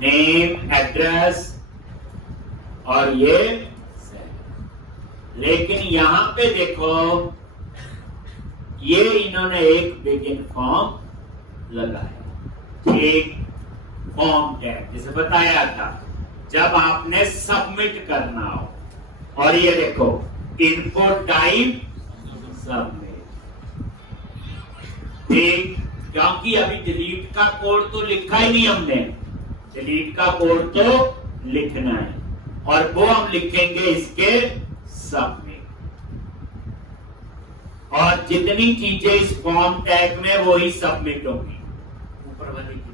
Name, address और ये cell. लेकिन यहां पे देखो ये इन्होंने एक बिगिन फॉर्म लगाया, एक फॉर्म टैग, जिसे बताया था जब आपने सबमिट करना हो। और ये देखो इनफो टाइप सबमिट, ठीक, क्योंकि अभी डिलीट का कोड तो लिखा ही नहीं हमने, डिलीट का कोड तो लिखना है और वो हम लिखेंगे इसके सबमिट। और जितनी चीजें इस फॉर्म टैग में वो ही सबमिट होंगी। ऊपर वाली की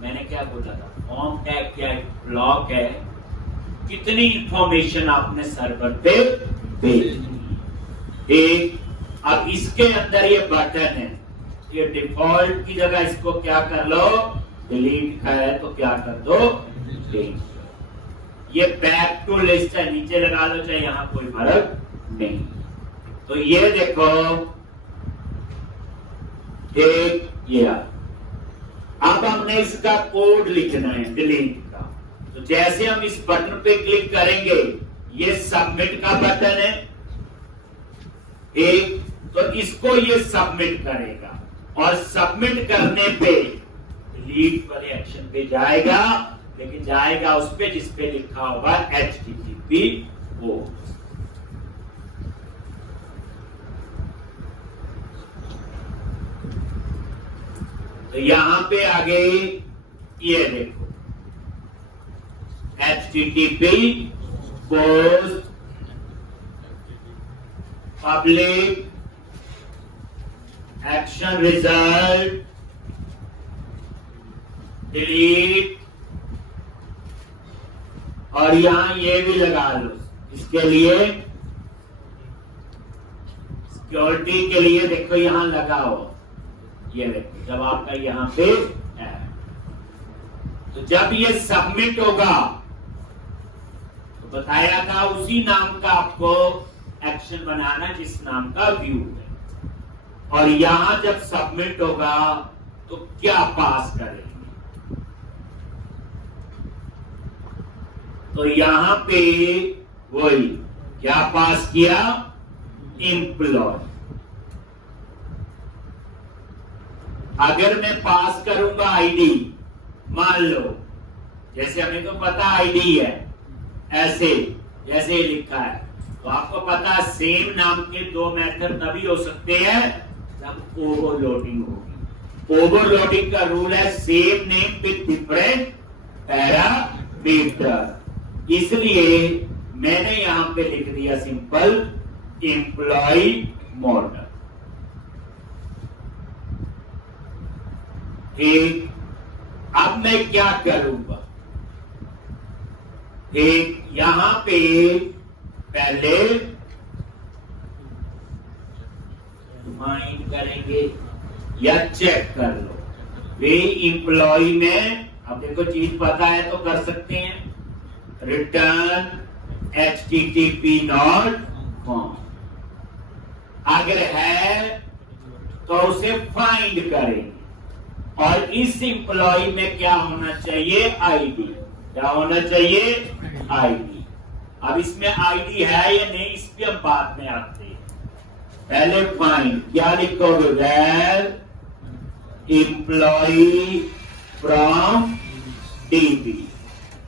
मैंने क्या बोला था, फॉर्म टैग क्या ब्लॉक है, कितनी इंफॉर्मेशन आपने सर्वर पे भेजी। एक अब इसके अंदर ये बटन है, ये डिफॉल्ट की जगह इसको क्या कर लो, डिलीट का है तो क्या कर दो, डिलीट। ये बैक टू लिस्ट है, नीचे लगा लो चाहे यहां, कोई फर्क नहीं। तो ये देखो एक ये अब हमने इसका कोड लिखना है डिलीट का। तो जैसे हम इस बटन पे क्लिक करेंगे, ये सबमिट का बटन है एक, तो इसको ये सबमिट करेगा और सबमिट करने पे डिलीट वाले एक्शन पे जाएगा, लेकिन जाएगा उस पे जिस पे लिखा होगा HTTP कोड। तो यहां पे आगे ये देखो HTTP post public action result delete, और यहां ये भी लगा लो, इसके लिए सिक्योरिटी के लिए देखो यहां लगाओ, ये देखो जब आपका यहां पे है, तो जब ये सबमिट होगा तो बताया था उसी नाम का आपको एक्शन बनाना जिस नाम का व्यू है। और यहां जब सबमिट होगा तो क्या पास करेंगे, तो यहां पे वही क्या पास किया, एम्प्लॉय। अगर मैं पास करूंगा आईडी, मान लो जैसे हमें तो पता आईडी है, ऐसे जैसे ही लिखा है, तो आपको पता सेम नाम के दो मेथड तभी हो सकते हैं जब ओवरलोडिंग होगी। ओवरलोडिंग का रूल है same name with different parameter, इसलिए मैंने यहां पे लिख दिया सिंपल एम्प्लॉय मॉडल। ठीक, अब मैं क्या करूंगा, एक यहां पे पहले फाइंड करेंगे या चेक कर लो, वे एम्प्लॉय में अब देखो चीज पता है तो कर सकते हैं, रिटर्न HTTP नॉट फॉर्म, अगर है तो उसे फाइंड करेंगे। और इस एम्प्लॉय में क्या होना चाहिए, आईडी, क्या होना चाहिए, आईडी। अब इसमें आईडी है या नहीं इस पे हम बाद में आते हैं, पहले फाइंड क्या लिखोगे, where employ from DB,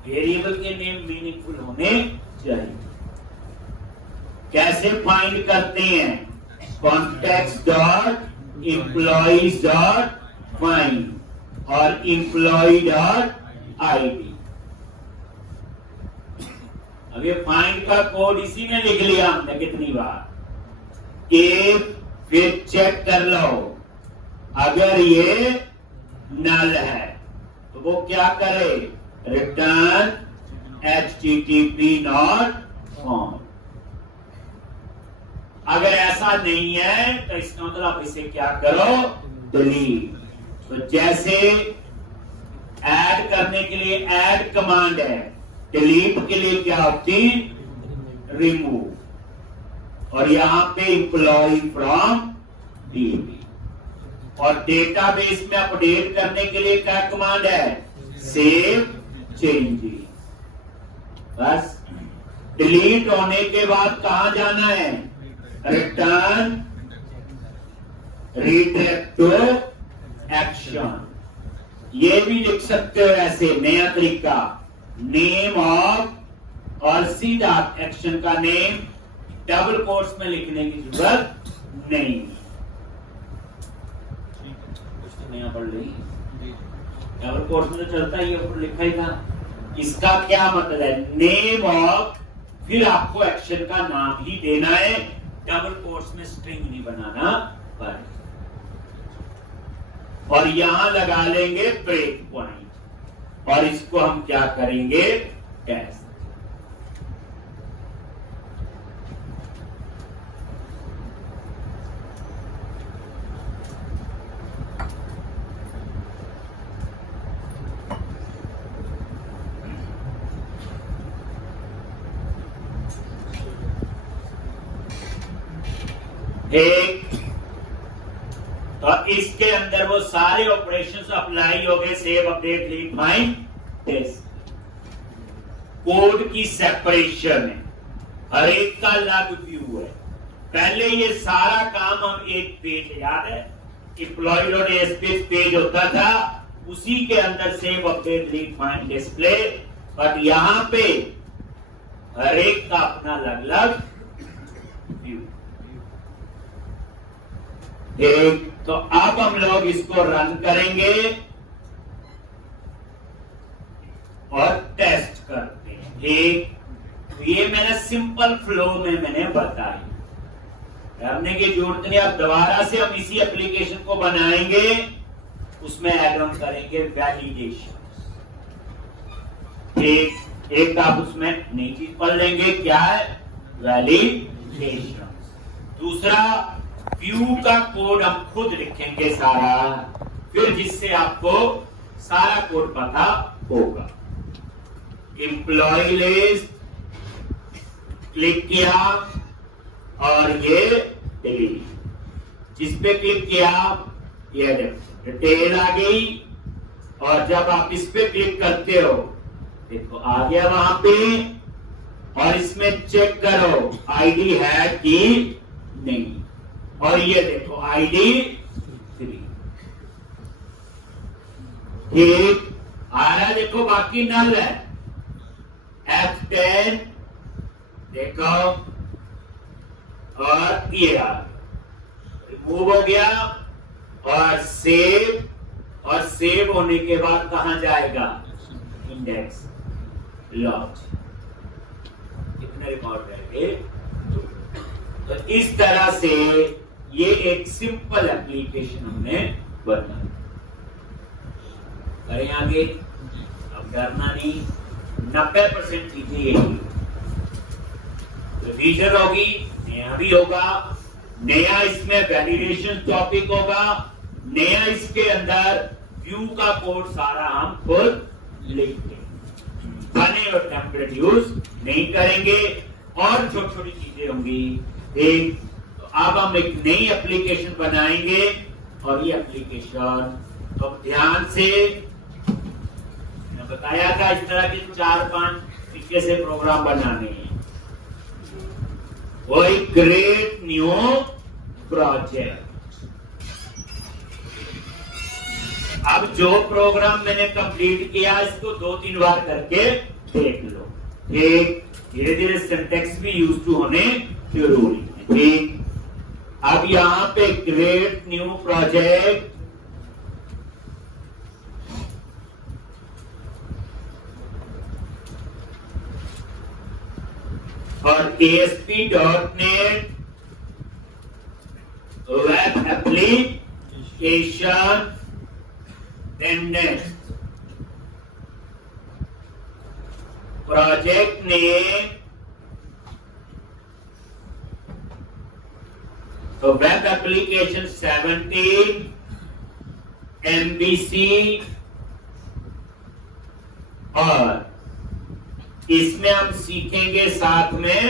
variable के नेम मीनिंगफुल होने चाहिए। कैसे फाइंड करते हैं, context dot employees dot find और एम्प्लॉय डॉट आईडी। अब ये फाइंड का कोड इसी में लिख लिया हमने कितनी बार, फिर चेक कर लो, अगर ये नल है तो वो क्या करे, रिटर्न HTTP नॉट फॉर्म। अगर ऐसा नहीं है तो इसका मतलब आप इसे क्या करो, डिलीट। तो जैसे ऐड करने के लिए ऐड कमांड है, डिलीट के लिए क्या होती, रिमूव। और यहां पे एम्प्लॉय फ्रॉम DB। और डेटाबेस में अपडेट करने के लिए क्या कमांड है, सेव चेंजेस। बस डिलीट होने के बाद कहां जाना है? Return redirect to action. ये भी लिख सकते हो ऐसे, नया तरीका, नेम ऑफ और सीधा एक्शन का नेम, डबल कोट्स में लिखने की जरूरत नहीं। कुछ तो नया पढ़ ली, डबल कोट्स में तो चलता ही, ऊपर लिखा ही था। इसका क्या मतलब है? नेम ऑफ, फिर आपको एक्शन का नाम ही देना है, डबल कोट्स में स्ट्रिंग नहीं बनाना पर। और यहां लगा लेंगे ब्रेक पॉइंट, और इसको हम क्या करेंगे? टेस्ट। एक तो इसके अंदर वो सारे ऑपरेशंस अप्लाई हो गए, save, update, read, find, test. Code की सेपरेशन है, हर एक का अलग व्यू है। पहले ये सारा काम हम एक पेज, याद है employee.asp पेज होता था, उसी के अंदर save, update, read, find, display. But यहां पे हर एक का अपना अलग अलग व्यू। एक तो अब हम लोग इसको रन करेंगे और टेस्ट करते हैं। एक ये मैंने सिंपल फ्लो में मैंने बताई, करने की जरूरत नहीं। अब दोबारा से हम इसी एप्लीकेशन को बनाएंगे, उसमें ऐड हम करेंगे वैलिडेशन। एक आप उसमें नई चीज पढ़ लेंगे, क्या है? वैलिडेशन। दूसरा, व्यू का कोड हम खुद लिखेंगे सारा, फिर जिससे आपको सारा कोड पता होगा। एम्प्लॉय लिस्ट क्लिक किया और ये डिलीट। जिस पे क्लिक किया ये डिटेल आ गई, और जब आप इस पे क्लिक करते हो देखो आ गया वहां पे, और इसमें चेक करो आईडी है कि नहीं, और ये देखो आईडी 3 ठीक आ रहा है। देखो बाकी नल है। F10 देखो, और ये रिमूव हो गया, और सेव होने के बाद कहां जाएगा? Index log. कितने रिकॉर्ड रहेंगे? तो इस तरह से ये एक सिंपल एप्लीकेशन हमने बनाई। करें आगे, अब डरना नहीं, 90% चीजें यही। रिवीजन होगी, नया भी होगा, नया इसमें वैलिडेशन टॉपिक होगा, नया इसके अंदर व्यू का कोड सारा हम खुद लिखेंगे। बने और टेम्पलेट यूज नहीं करेंगे, और छोटी छोटी चीजें होंगी। एक तो अब हम एक नई एप्लीकेशन बनाएंगे, और ये एप्लीकेशन तो ध्यान से मैंने बताया था, इस तरह के 4-5 तरीके से प्रोग्राम बनाने हैं। वही क्रिएट न्यू प्रोजेक्ट। अब जो प्रोग्राम मैंने कंप्लीट किया, इसको 2-3 बार करके देख लो। ठीक, धीरे धीरे सिंटेक्स भी यूज टू होने जरूरी है। ठीक, अब यहां पे क्रिएट न्यू प्रोजेक्ट, और ASP.NET web application next project name, तो वेब एप्लीकेशन 17 MVC, और इसमें हम सीखेंगे साथ में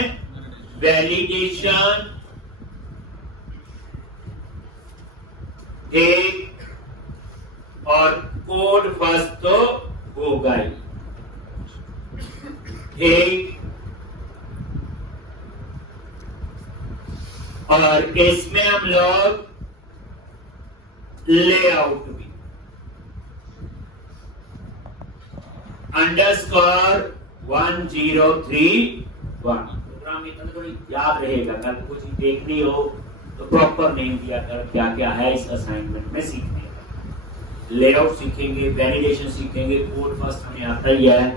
वैलिडेशन, एक और कोड फर्स्ट तो होगा ही। ठीक, और इसमें हम लोग लेआउट भी _1031 प्रोग्राम इतना थोड़ी याद रहेगा, कल को कुछ देखनी हो तो प्रॉपर नेम दिया कर क्या क्या है इस असाइनमेंट में सीखने का। लेआउट सीखेंगे, वैलिडेशन सीखेंगे, कोड फर्स्ट हमें आता ही है,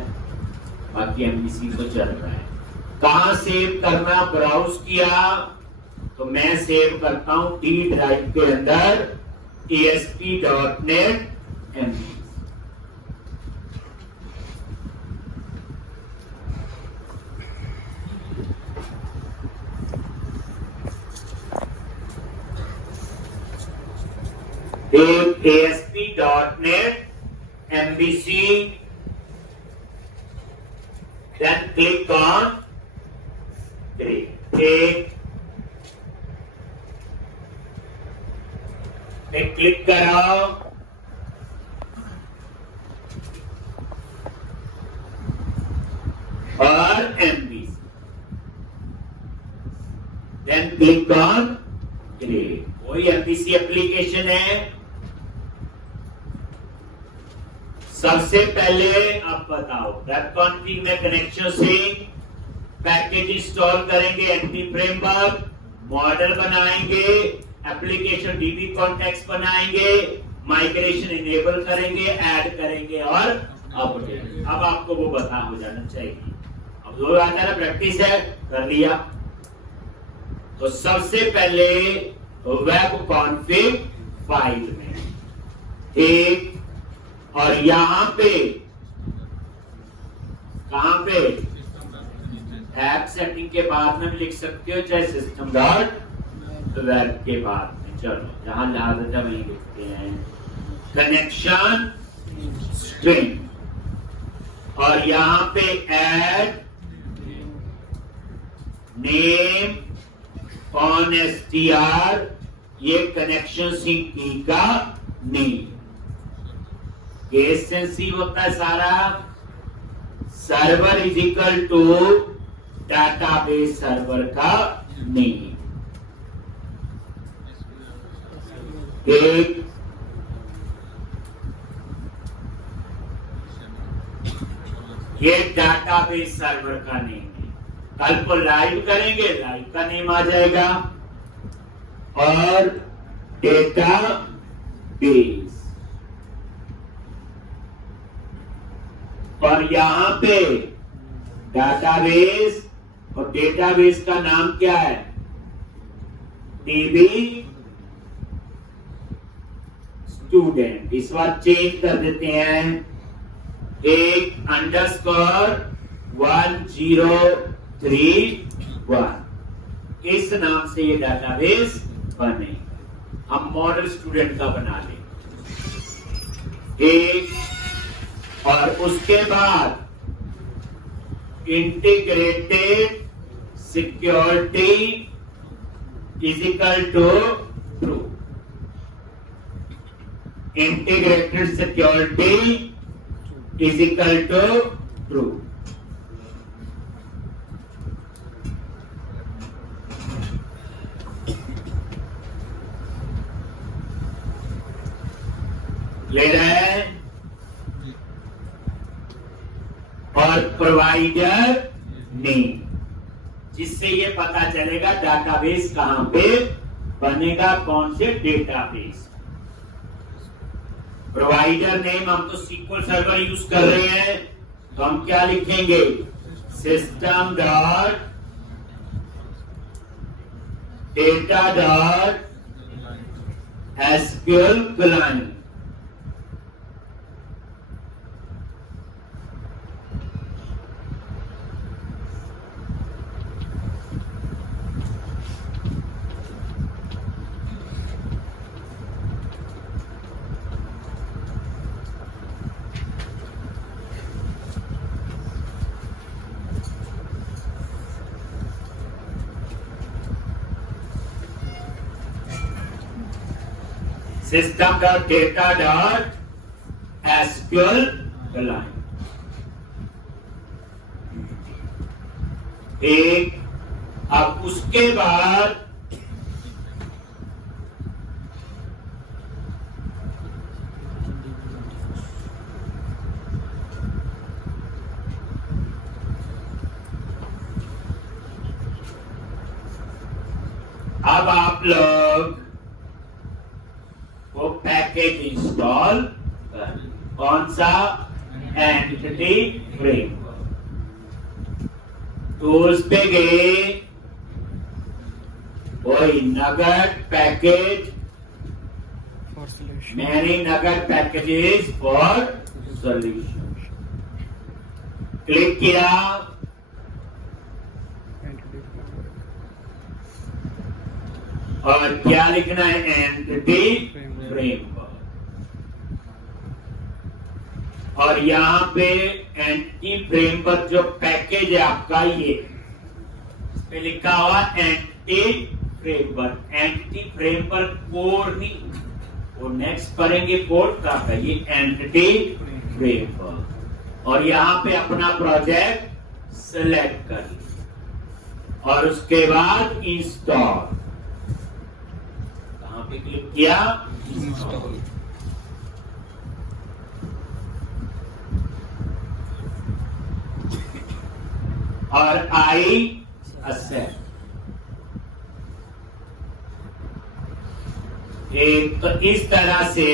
बाकी एमवीसी तो चल रहा है। कहां सेव करना, ब्राउज किया तो मैं सेव करता हूं डी ड्राइव के अंदर ASP.NET MVC। ASP.NET MVC, then click on create। Click कराओ और MVC, then click on create। वही MVC एप्लीकेशन है। सबसे पहले आप बताओ वेब कॉन्फ़िग में कनेक्शन से पैकेज इंस्टॉल करेंगे, एंटी फ्रेमवर्क, मॉडल बनाएंगे, एप्लीकेशन डीबी कॉन्टेक्स्ट बनाएंगे, माइग्रेशन इनेबल करेंगे, ऐड करेंगे और अपडेट। अब आपको वो पता हो जाना चाहिए। अब दो आता है, प्रैक्टिस है, कर लिया। तो सबसे पहले वेब कॉन्फ़िग फाइल में, ठीक, और यहां पे कहां पे ऐप सेटिंग के बाद में भी लिख सकते हो, चाहे सिस्टम डॉट वेब के बाद में। चलो जहां लिहाजा वही लिखते हैं कनेक्शन स्ट्रिंग, और यहां पे ऐड नेम ऑन str, ये कनेक्शन सिंक की का नेम। केस सेंसिटिव होता है सारा। Server is equal to database server का नेम। एक ये डाटाबेस सर्वर का नेम है। कल को लाइव करेंगे, लाइव का नेम आ जाएगा। और डेटा बेस, और यहां पे डाटाबेस, और डेटाबेस का नाम क्या है, DB स्टूडेंट। इस बार चेंज कर देते हैं, एक _1031 इस नाम से ये डाटाबेस बने। हम मॉडल स्टूडेंट का बना लें, एक, और उसके बाद integrated security is equal to true. Integrated security is equal to true. ले रहे हैं, और प्रोवाइडर नेम, जिससे ये पता चलेगा डाटाबेस कहां पे बनेगा, कौन से डेटाबेस। प्रोवाइडर नेम, हम तो SQL सर्वर यूज कर रहे हैं, तो हम क्या लिखेंगे, system dot data dot SQL client. system.data.SQL client. एक, अब उसके बाद अब आप लोग वो पैकेज इंस्टॉल कर, कौन सा? Entity framework. टूल्स पे गए, वही नगद पैकेज, मैनी नगद पैकेजेस फॉर सॉल्यूशन, क्लिक किया, और क्या लिखना है? Entity framework. और यहां पे एंटिटी फ्रेमवर्क जो पैकेज है आपका, ये इस पे लिखा हुआ entity framework. Entity framework code नहीं, वो नेक्स्ट करेंगे कोड का, ये एंटिटी फ्रेमवर्क। और यहां पे अपना प्रोजेक्ट सिलेक्ट कर और उसके बाद इंस्टॉल पे क्लिक किया, इंस्टॉल। और आई एक्सेप्ट। एक तो इस तरह से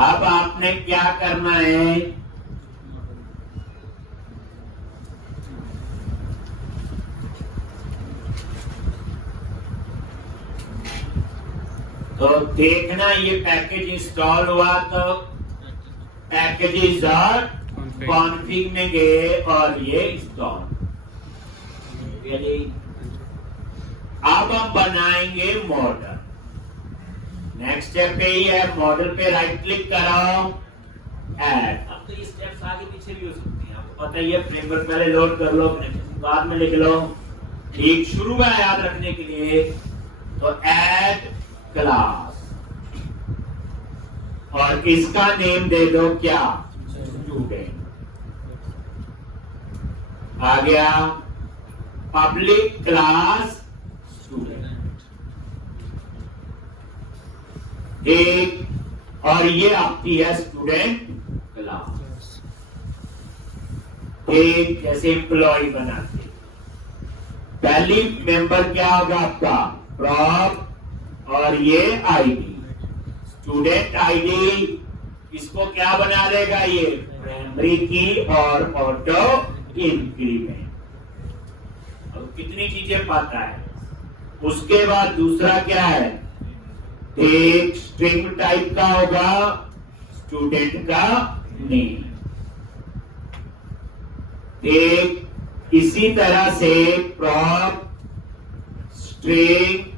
अब आपने क्या करना है? तो देखना, ये पैकेज इंस्टॉल हुआ तो पैकेजेस और कॉन्फ़िग में गए और ये इंस्टॉल। अब हम बनाएंगे मॉडल। नेक्स्ट स्टेप पे ही है, मॉडल पे राइट क्लिक कराओ, ऐड। अब तो ये स्टेप्स आगे पीछे भी हो सकती हैं, आपको पता ही है। फ्रेमवर्क पहले लोड कर लो, बाद में लिख लो, ठीक शुरू में याद रखने के लिए। तो ऐड क्लास, और इसका नेम दे दो क्या? स्टूडेंट। आ गया पब्लिक क्लास स्टूडेंट। एक, और ये आपकी है स्टूडेंट क्लास। एक जैसे एम्प्लॉय बनाते, पहली मेंबर क्या होगा आपका? प्रॉप, और ये आईडी स्टूडेंट आईडी, इसको क्या बना देगा? ये प्राइमरी की और ऑटो इंक्रीमेंट। अब कितनी चीजें पाता है। उसके बाद दूसरा क्या है? एक स्ट्रिंग टाइप का होगा, स्टूडेंट का नेम। एक इसी तरह से प्रॉप स्ट्रिंग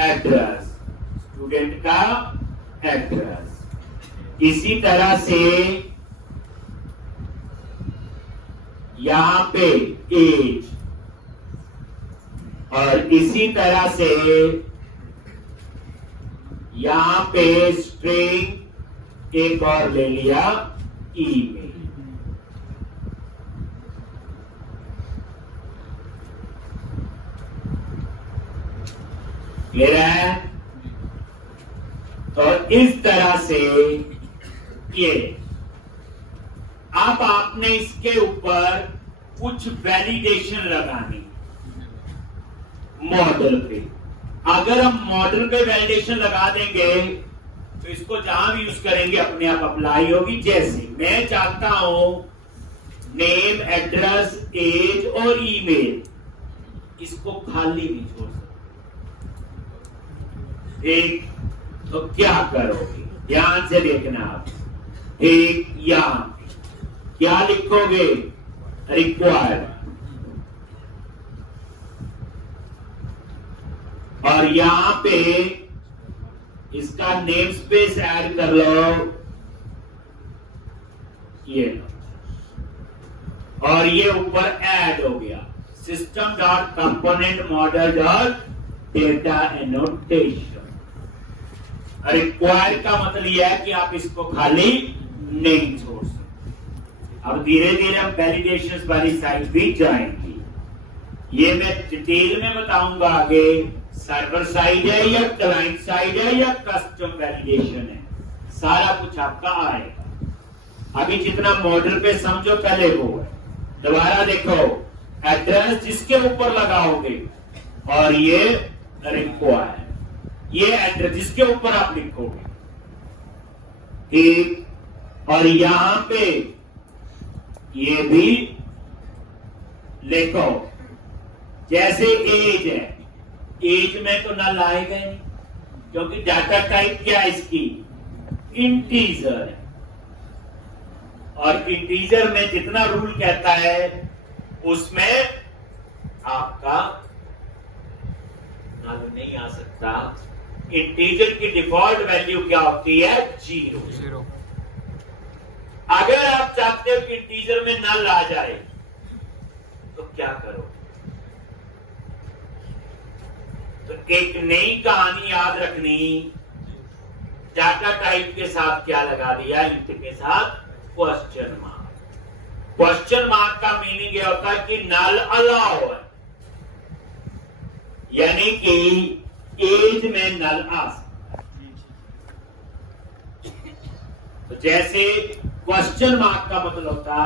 एड्रेस, स्टूडेंट का एड्रेस। इसी तरह से यहां पे एज, और इसी तरह से यहां पे स्ट्रिंग एक और ले लिया, ईमेल। क्लियर है? तो इस तरह से ये, अब आपने इसके ऊपर कुछ वैलिडेशन लगानी मॉडल पे। अगर हम मॉडल पे वैलिडेशन लगा देंगे तो इसको जहां भी यूज करेंगे अपने आप अप्लाई होगी। जैसे मैं चाहता हूं नेम, एड्रेस, एज और ईमेल, इसको खाली नहीं छोड़ सकते। एक, तो क्या करोगे? ध्यान से देखना आप। एक, यहां क्या लिखोगे? रिक्वायर्ड, और यहां पे इसका नेम स्पेस ऐड कर लो, ये, और ये ऊपर ऐड हो गया। System dot component model dot data annotation. Require का मतलब यह है कि आप इसको खाली नहीं छोड़ सकते। अब धीरे धीरे हम वैलिडेशन वाली साइड भी जाएंगे। ये मैं डिटेल में बताऊंगा आगे, सर्वर साइड है या क्लाइंट साइड है या कस्टम वैलिडेशन है, सारा कुछ आपका आएगा। अभी जितना मॉडल पे समझो पहले वो है। दोबारा देखो, एड्रेस जिसके ऊपर लगाओगे और ये रिक्वायर, ये एड्रेस जिसके ऊपर आप लिखोगे, ठीक। और यहां पे ये भी लिखो, जैसे एज है, एज में तो नल आएगा नहीं क्योंकि डाटा टाइप क्या है इसकी, इंटीजर है। और इंटीजर में जितना रूल कहता है उसमें आपका नल नहीं आ सकता। इंटीजर की डिफॉल्ट वैल्यू क्या होती है, 0। अगर आप चाहते हो कि इंटीजर में नल आ जाए तो क्या करो, तो एक नई कहानी याद रखनी, डाटा टाइप के साथ क्या लगा दिया, इंट के साथ क्वेश्चन मार्क। क्वेश्चन मार्क का मीनिंग यह होता है कि नल अलाउ है, यानी कि एज में नल आ सकता है। तो जैसे क्वेश्चन मार्क का मतलब होता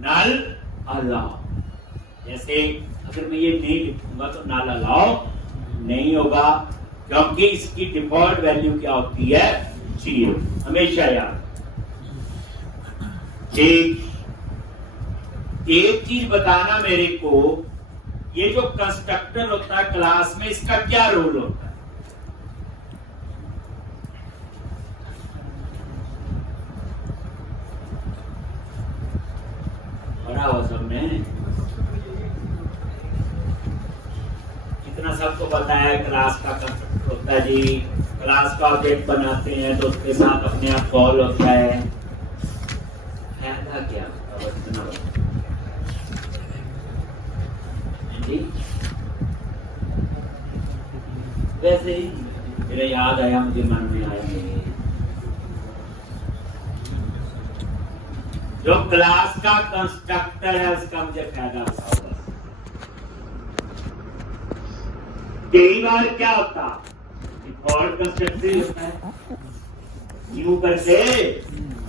नल अलाउ, जैसे अगर मैं ये नहीं लिखूंगा तो नल अलाउ नहीं होगा क्योंकि इसकी डिफॉल्ट वैल्यू क्या होती है, 0, हमेशा याद। एक चीज बताना मेरे को, ये जो कंस्ट्रक्टर होता है क्लास में, इसका क्या रोल होता है, पढ़ा हो सबने, इतना सबको बताया क्लास का कंस्ट्रक्टर होता है जी, क्लास का ऑब्जेक्ट बनाते हैं तो उसके साथ अपने आप कॉल होता है, फायदा क्या होता है जी। वैसे ही मेरे याद आया, मुझे मन में आया, जो क्लास का कंस्ट्रक्टर है उसका मुझे फायदा होता है। कई बार क्या होता, डिफॉल्ट कंस्ट्रक्टर होता है, यूं करके